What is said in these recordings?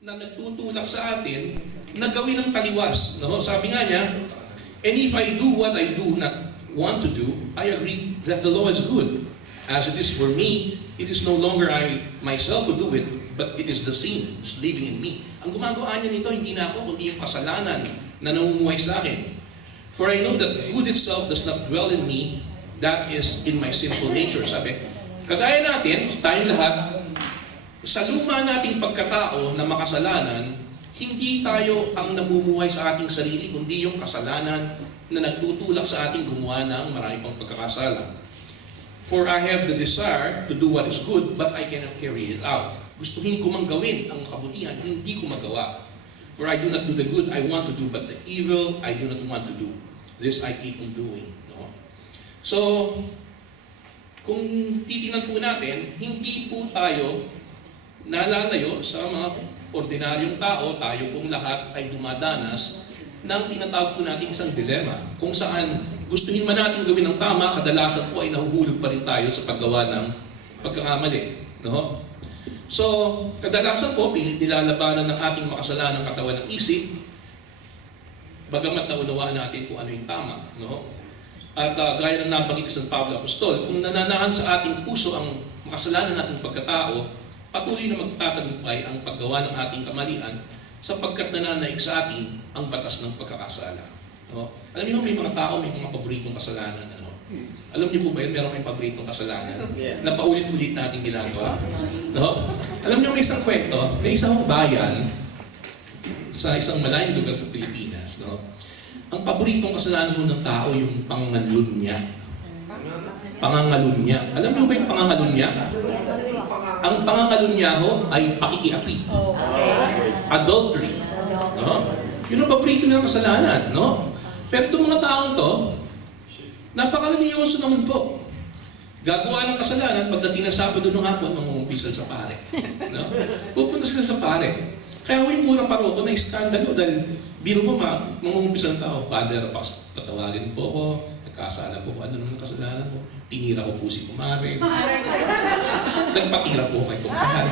na nagtutulak sa atin na gawin ng taliwas. No? Sabi nga niya, and if I do what I do not want to do, I agree that the law is good. As it is for me, it is no longer I myself who do it, but it is the sin is living in me. Ang gumagawa niya nito, hindi na ako, kundi yung kasalanan na namumuhay sa akin. For I know that good itself does not dwell in me, that is in my sinful nature. Sabi, kagaya natin, tayong lahat, sa luma nating pagkatao na makasalanan, hindi tayo ang namumuhay sa ating sarili, kundi yung kasalanan na nagtutulak sa ating gumawa ng marami pang pagkakasala. For I have the desire to do what is good, but I cannot carry it out. Gustuhin ko mang gawin ang kabutihan, hindi ko magawa. For I do not do the good I want to do, but the evil I do not want to do. This I keep on doing. No? So, kung titingnan po natin, hindi po tayo nalalayo sa mga ordinaryong tao, tayo pong lahat ay dumadanas ng tinatawag po natin isang dilema. Kung saan gustuhin man natin gawin ng tama, kadalasan po ay nahuhulog pa rin tayo sa paggawa ng pagkakamali. No? So, kadalasan po, pilit nilalabanan ng ating makasalanang katawan ng isip, bagamat naunawaan natin kung ano yung tama. No? At gaya ng nabanggit ni San Pablo Apostol, kung nananahan sa ating puso ang makasalanan nating pagkatao, patuloy na magtatagumpay ang paggawa ng ating kamalian sapagkat nananaig sa atin ang batas ng pagkakasala. No? Alam niyo, may mga tao, may mga paboritong kasalanan. Ano? Alam niyo po ba yun, meron may paboritong kasalanan na paulit-ulit natin ginagawa? No? Alam niyo, may isang kwento, may isang bayan sa isang malayong lugar sa Pilipinas. No? Ang paboritong kasalanan ng tao, yung pangangalunya. Pangangalunya. Alam niyo ba yung pangangalunya? Ang pangangalunya ho ay pakikiapit. Adultery. No? Yun ang paborito nilang kasalanan. No? Pero itong mga taong to, napakalamyoso naman po. Gagawa ng kasalanan, pagdating ng Sabado ng hapon, mangungumpisan sa pare. No? Pupunta sila sa pare. Kaya yung kurang paroko na iskandalo dahil biro mo mangungumpisan tao, Father, patawagin po ako, nagkasala po ko, ano naman kasalanan ko? Tinira ko po si kumare. Nagpatira po kay kumare.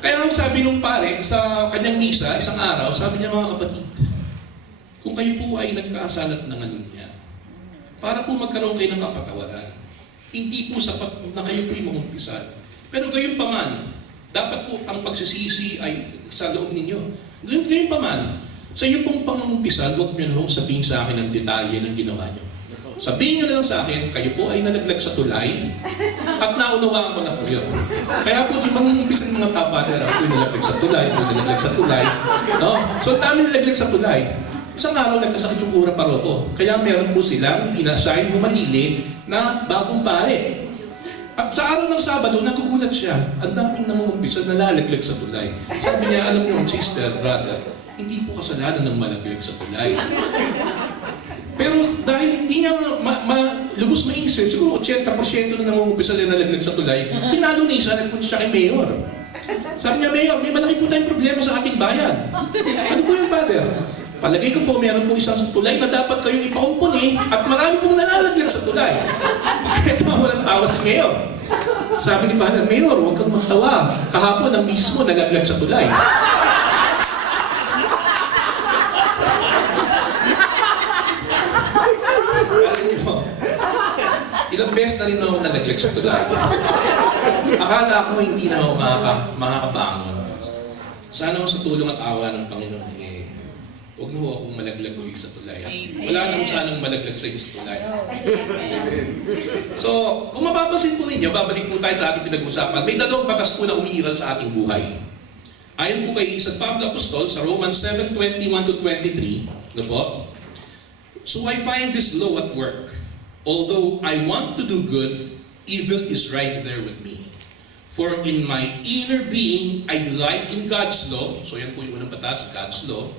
Kaya ang sabi nung pare, sa kanyang misa, isang araw, sabi niya, mga kapatid, kung kayo po ay nagkasala ng ano niya, para po magkaroon kayo ng kapatawaran, hindi po sapat na kayo po yung mangumpisan. Pero gayon pa man, dapat po ang pagsisisi ay sa loob ninyo. Gayon pa man, sa iyo pong pangumpisan, huwag niyo na sabihin sa akin ang detalye ng ginawa niyo. Sabihin nyo na lang sa akin, kayo po ay nalaglag sa tulay at naunawaan ko na po yun. Kaya po, di bang umpisan mga tapader, ako yung nalaglag sa tulay, ako yung nalaglag sa tulay. No? So, dami nalaglag sa tulay. Isang araw, nagkasakit yung kurang paroko. Kaya meron po silang inassign humanili na bagong pare. At sa araw ng Sabado, nagugulat siya. Ang daming namumumpisan na nalaglag sa tulay. Sabi niya, alam niyo, sister, brother, hindi po kasalanan ng malaglag sa tulay. Pero dahil hindi niya lubos maisip, siguro 80% na nangungupisa na nalaglag sa tulay, kinalunisan, nagpunta siya kay Mayor. Sabi niya, Mayor, may malaki po tayong problema sa ating bayan. Ano po yung Father? Palagay ko po, meron po isang tulay na dapat kayong ipakumpuni at marami pong nalalaglag sa tulay. Kaya tawa ng tawa si Mayor. Sabi ni Father, Mayor, huwag kang magtawa. Kahapon, ang misis mo nalaglag sa tulay. Ilang beses na rin ako nalaglag sa tulay. Akala ko hindi na ako makakabangon. Sana ako sa tulong at awa ng Panginoon, huwag na ho akong malaglag ulit sa tulay. Wala naman sanang malaglag sa iyo sa tulay. So, kung mapapansin po ninyo, babalik po tayo sa ating pinag-usapan. May dalawang batas po na umiiral sa ating buhay. Ayon po kay San Pablo Apostol sa Romans 7:21-23, no po? So I find this law at work. Although I want to do good, evil is right there with me. For in my inner being, I delight in God's law. So yan po yung unang batas, God's law.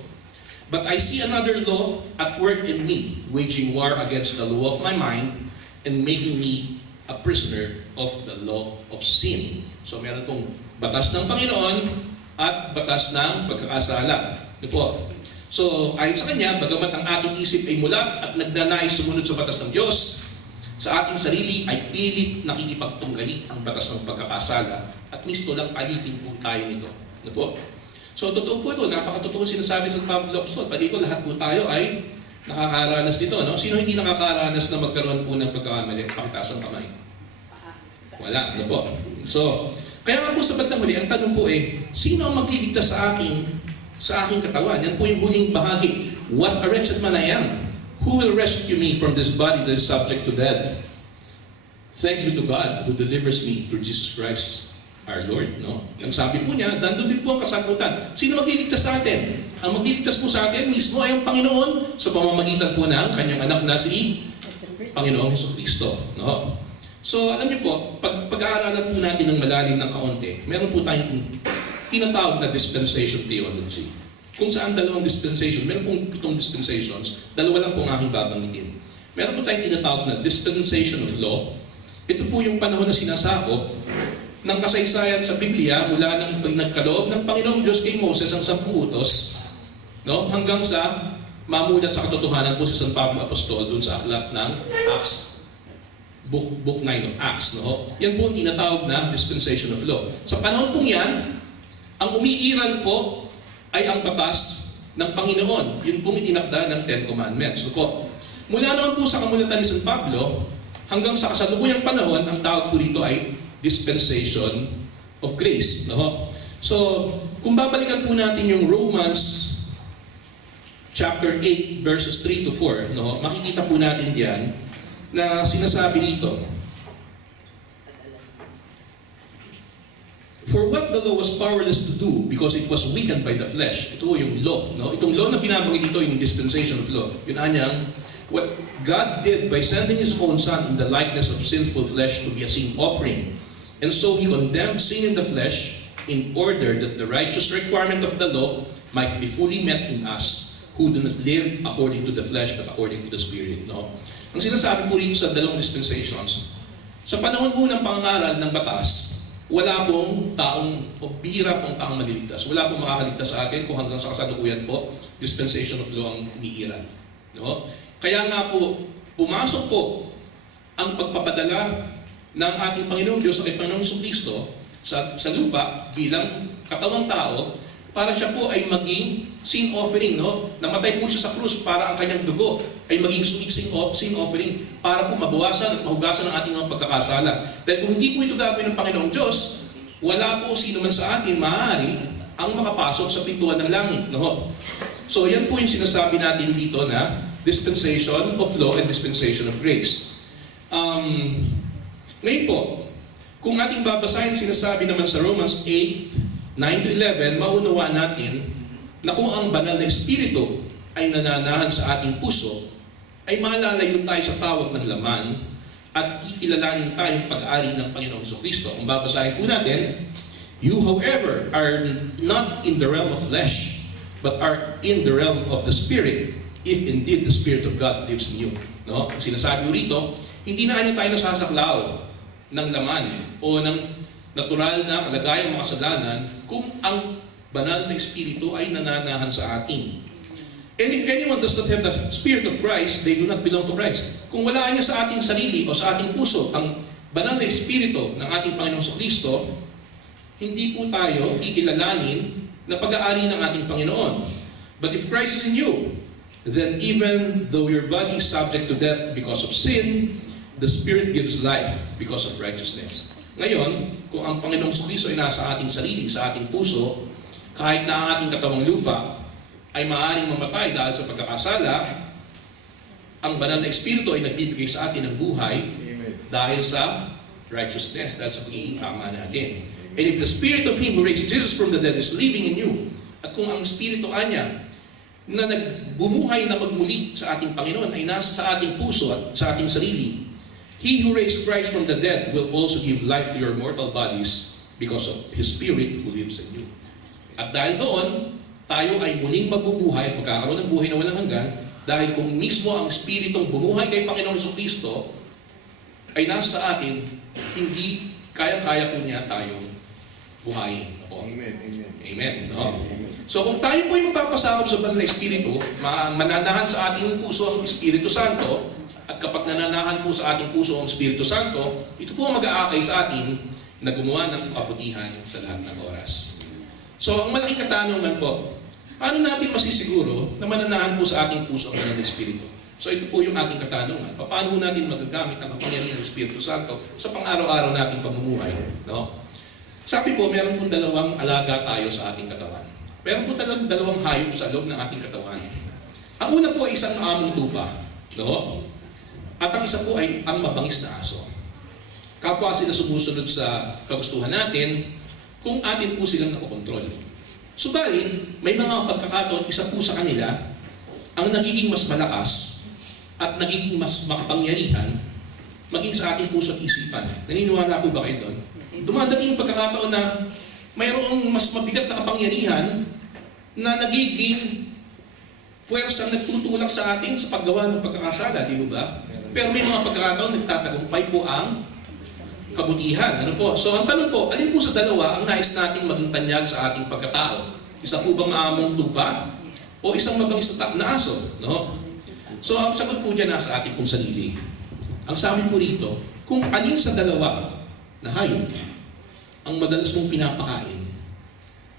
But I see another law at work in me, waging war against the law of my mind and making me a prisoner of the law of sin. So meron pong batas ng Panginoon at batas ng pagkakasala. Ito po. So, ayon sa kanya, bagamat ang ating isip ay mulat at nagnanais sumunod sa batas ng Diyos, sa ating sarili ay pilit nakikipagtunggali ang batas ng pagkakasala at misto lang alipin po tayo nito. Ano po? So totoo po ito, napakatotoo sinasabi sa Pablo Apostol. Pati ko lahat po tayo ay nakakaranas nito. No? Sino hindi nakakaranas na magkaroon po ng pagkakamali? Pakitaas ang kamay. Wala, ano po? So, kaya nga po sa bandang huli, ang tanong po sino ang magliligtas sa aking katawan? Yan po yung huling bahagi. What a wretched man I am. Who will rescue me from this body that is subject to death? Thanks be to God who delivers me through Jesus Christ, our Lord. No? Ang sabi po niya, nandun din po ang kasagutan. Sino magliligtas sa atin? Ang magliligtas po sa atin mismo ay ang Panginoon sa pamamagitan po ng kanyang anak na si Panginoong Jesucristo. No? So, alam niyo po, pag-aaralan po natin ng malalim ng kaunti, meron po tayong tinatawag na dispensation theology. Kung saan dalawang dispensation, meron pong 7 dispensations, dalawa lang po ang aking babanggitin. Meron po tayong tinatawag na dispensation of law. Ito po yung panahon na sinasakop ng kasaysayan sa Biblia mula nang ipinagkaloob ng Panginoong Diyos kay Moses ang 10 utos, no? Hanggang sa mamulat sa katotohanan po si San Pablo Apostol dun sa aklat ng Acts. Book 9 of Acts. No? Yan po ang tinatawag na dispensation of law. Sa panahon pong yan, ang umiiral po ay ang batas ng Panginoon. Yun pong itinakda ng 10 Commandments. So po, mula naman po sa kamulatan ni San Pablo, hanggang sa kasalukuyang panahon, ang tawag po dito ay dispensation of grace. No? So, kung babalikan po natin yung Romans chapter 8, verses 3 to 4, no? Makikita po natin diyan na sinasabi dito, for what the law was powerless to do because it was weakened by the flesh. Ito yung law. No? Itong law na binabanggit dito, yung dispensation of law. Yun anyang, what God did by sending His own Son in the likeness of sinful flesh to be a sin offering. And so He condemned sin in the flesh in order that the righteous requirement of the law might be fully met in us who do not live according to the flesh but according to the Spirit. No? Ang sinasabi po rito sa dalawang dispensations, sa panahon po ng pangangaral ng batas, wala pong taong, o bihira pong taong maliligtas. Wala pong makakaligtas sa atin kung hanggang sa kasalukuyan po, dispensation of law ang umiiral. No? Kaya nga po, pumasok po ang pagpapadala ng ating Panginoong Diyos sa Panginoong Jesucristo sa lupa bilang katawang tao para siya po ay maging sin offering, no? Namatay po siya sa krus para ang kanyang dugo ay maging sin offering para po mabawasan at mahugasan ang ating mga pagkakasala. Dahil kung hindi po ito gagawin ng Panginoong Diyos, wala po sino man sa atin maaari ang makapasok sa pintuan ng langit, no? So yan po yung sinasabi natin dito na dispensation of law and dispensation of grace. Ngayon po, kung ating babasahin, sinasabi naman sa Romans 8, 9 to 11, maunawa natin na kung ang banal na espiritu ay nananahan sa ating puso, ay malalayo tayo sa tawag ng laman at kikilalanin tayong pag-aari ng Panginoong Jesucristo. Kung babasahin po natin, you however are not in the realm of flesh, but are in the realm of the Spirit, if indeed the Spirit of God lives in you. No? Sinasabi ko rito, hindi na tayo nasasaklaw ng laman o ng natural na kalagayang mga kasalanan kung ang banal na espiritu ay nananahan sa atin. And if anyone does not have the Spirit of Christ, they do not belong to Christ. Kung wala niya sa ating sarili o sa ating puso ang banal na espiritu ng ating Panginoong Jesucristo, hindi po tayo kikilalanin na pag-aari ng ating Panginoon. But if Christ is in you, then even though your body is subject to death because of sin, the Spirit gives life because of righteousness. Ngayon, kung ang Panginoong Jesucristo ay nasa ating sarili, sa ating puso, kahit na ang ating katawang lupa ay maaaring mamatay dahil sa pagkakasala, ang banal na espiritu ay nagbibigay sa atin ng buhay dahil sa righteousness, dahil sa pagiging tama natin. And if the Spirit of Him who raised Jesus from the dead is living in you, at kung ang Espiritu Anya na nagbumuhay na magmuli sa ating Panginoon ay nasa sa ating puso at sa ating sarili, He who raised Christ from the dead will also give life to your mortal bodies because of His Spirit who lives in you. At dahil doon, tayo ay muling mabubuhay at magkakaroon ng buhay na walang hanggan dahil kung mismo ang Espiritong bumuhay kay Panginoong Jesucristo ay nasa atin, hindi kaya-kaya po niya tayong buhayin. Amen. Amen. Amen. No? So kung tayo po ay magpapasakop sa banal na Espiritu, mananahan sa ating puso ang Espiritu Santo, at kapag nananahan po sa ating puso ang Espiritu Santo, ito po ang mag-aakay sa atin na gumawa ng kabutihan sa lahat ng oras. So, ang malaking katanungan po, paano natin masisiguro na mananahan po sa ating puso ang banal na Espiritu? So, ito po yung ating katanungan. Paano natin magagamit ang kapangyarihan ng Espiritu Santo sa pang-araw-araw nating pamumuhay? No? Sabi po, meron pong dalawang alaga tayo sa ating katawan. Meron po talagang dalawang hayop sa loob ng ating katawan. Ang una po ay isang among tupa. No? At ang isa po ay ang mabangis na aso. Kapwa sila sumusunod sa kagustuhan natin kung atin po silang nakokontrol. Subalit, may mga pagkakataon, isa po sa kanila ang nagiging mas malakas at nagiging mas makapangyarihan maging sa ating puso at isipan. Naniniwala po ba kayo doon? Dumadating yung pagkakataon na mayroong mas mabigat na kapangyarihan na nagiging puwersang nagtutulak sa atin sa paggawa ng pagkakasala, di ba? Pero may mga pagkakataon nagtatagumpay po ang kabutihan. Ano po? So ang tanong po, alin po sa dalawa ang nais nating maging tanyag sa ating pagkatao? Isa po bang maamong tupa o isang mabangis na aso? No? So ang sagot po dyan nasa ating pong sarili. Ang sabi po rito, kung alin sa dalawa na hayop ang madalas mong pinapakain,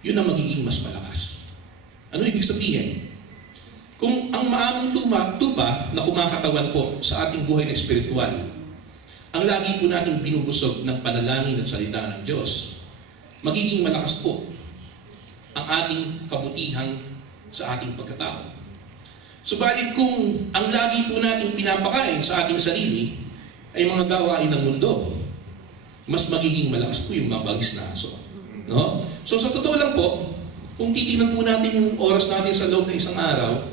yun ang magiging mas malakas. Ano ibig sabihin? Kung ang maamong tupa na kumakatawan po sa ating buhay na espiritual, ang lagi po nating binubusog ng panalangin at salita ng Diyos, magiging malakas po ang ating kabutihan sa ating pagkatao. Subalit kung ang lagi po nating pinapakain sa ating sarili ay mga gawain ng mundo, mas magiging malakas po yung mabagis na aso. No? So sa totoo lang po, kung titingnan po natin yung oras natin sa loob ng isang araw,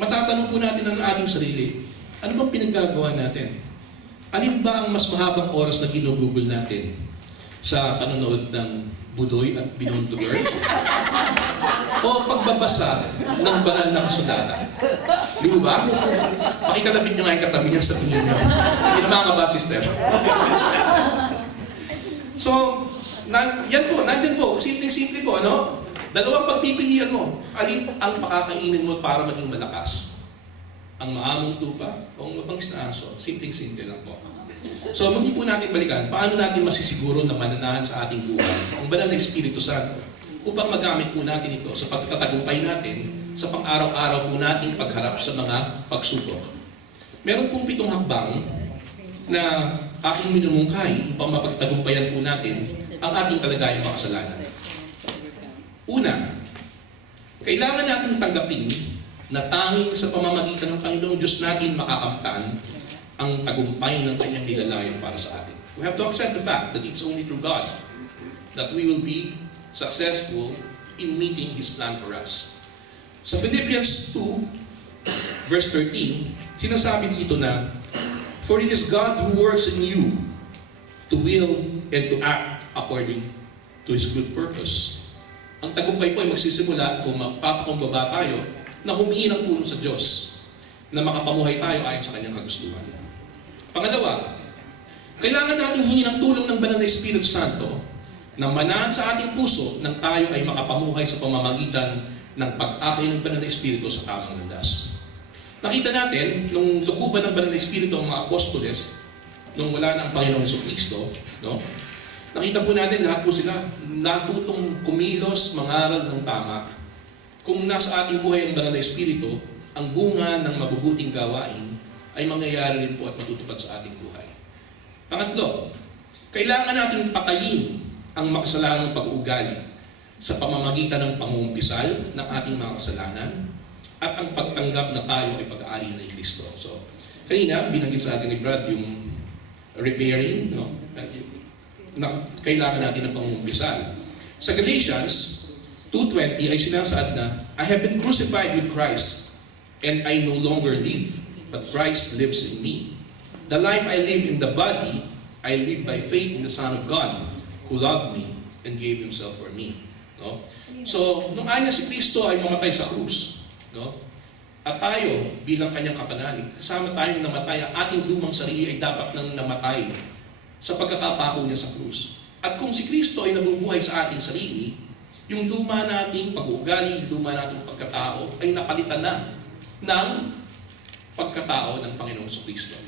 matatanong po natin ang ating sarili, ano bang pinaggagawa natin? Alin ba ang mas mahabang oras na ginugugol natin sa panonood ng Budoy at Beyond the Girl? O pagbabasa ng banal na kasulatan? Di ba? Pakikalapit nyo nga yung katabi niya sa tingin niyo. Hindi naman ka ba, sister? So, yan po, nandyan po, simple-simple po, ano? Dalawang pagpipilian mo. Alin ang pakakainin mo para maging malakas? Ang maamong tupa o ang mabangis na aso? Simple-simple lang po. So, muli po natin balikan, paano natin masisiguro na mananahan sa ating buhay ang banal na Espiritu Santo upang magamit po natin ito sa pagtatagumpay natin sa pang-araw-araw po nating pagharap sa mga pagsubok. Meron pong 7 hakbang na aking minumungkahi upang mapagtagumpayan po natin ang ating kalagayang makasalanan. Una, kailangan natin tanggapin na tanging sa pamamagitan ng Panginoong Diyos natin makakamtan ang tagumpay ng kanyang nilalayan para sa atin. We have to accept the fact that it's only through God that we will be successful in meeting His plan for us. Sa Philippians 2, verse 13, sinasabi dito na, "For it is God who works in you to will and to act according to His good purpose." Ang tagumpay po ay magsisimula kung magpapakumbaba tayo na humingi ng tulong sa Diyos na makapamuhay tayo ayon sa kanyang kagustuhan. Pangalawa, kailangan natin hingi ng tulong ng banal na Espiritu Santo na manahan sa ating puso nang tayo ay makapamuhay sa pamamagitan ng pag-akay ng banal na Espiritu sa tamang landas. Nakita natin, nung lukuban ng banal na Espiritu ang mga apostoles, nung wala na ang Panginoong Jesucristo, no? Nakita po natin lahat po sila natutong kumilos, mangaral ng tama. Kung nasa ating buhay ang banal na Espiritu, ang bunga ng mabubuting gawain ay mangyayari rin po at matutupad sa ating buhay. Pangatlo, kailangan nating patayin ang makasalanang pag-uugali sa pamamagitan ng pangungumpisal ng ating mga kasalanan at ang pagtanggap na tayo ay pag-aari ng Kristo. So, kanina, binanggit sa atin ni Brad yung repairing, no? Na kailangan natin ng pangungumpisal. Sa Galatians 2:20 ay sinasaad na, "I have been crucified with Christ, and I no longer live, but Christ lives in me. The life I live in the body, I live by faith in the Son of God, who loved me and gave Himself for me." No? So, nung anya si Kristo ay mamatay sa krus, no? At tayo, bilang kanyang kapanalig, kasama tayong namatay, ang ating lumang sarili ay dapat nang namatay sa pagkakapako niya sa krus. At kung si Kristo ay nabubuhay sa ating sarili, yung luma nating pag-uugali, luma nating pagkatao ay napalitan na ng pagkatao ng Panginoong Kristo.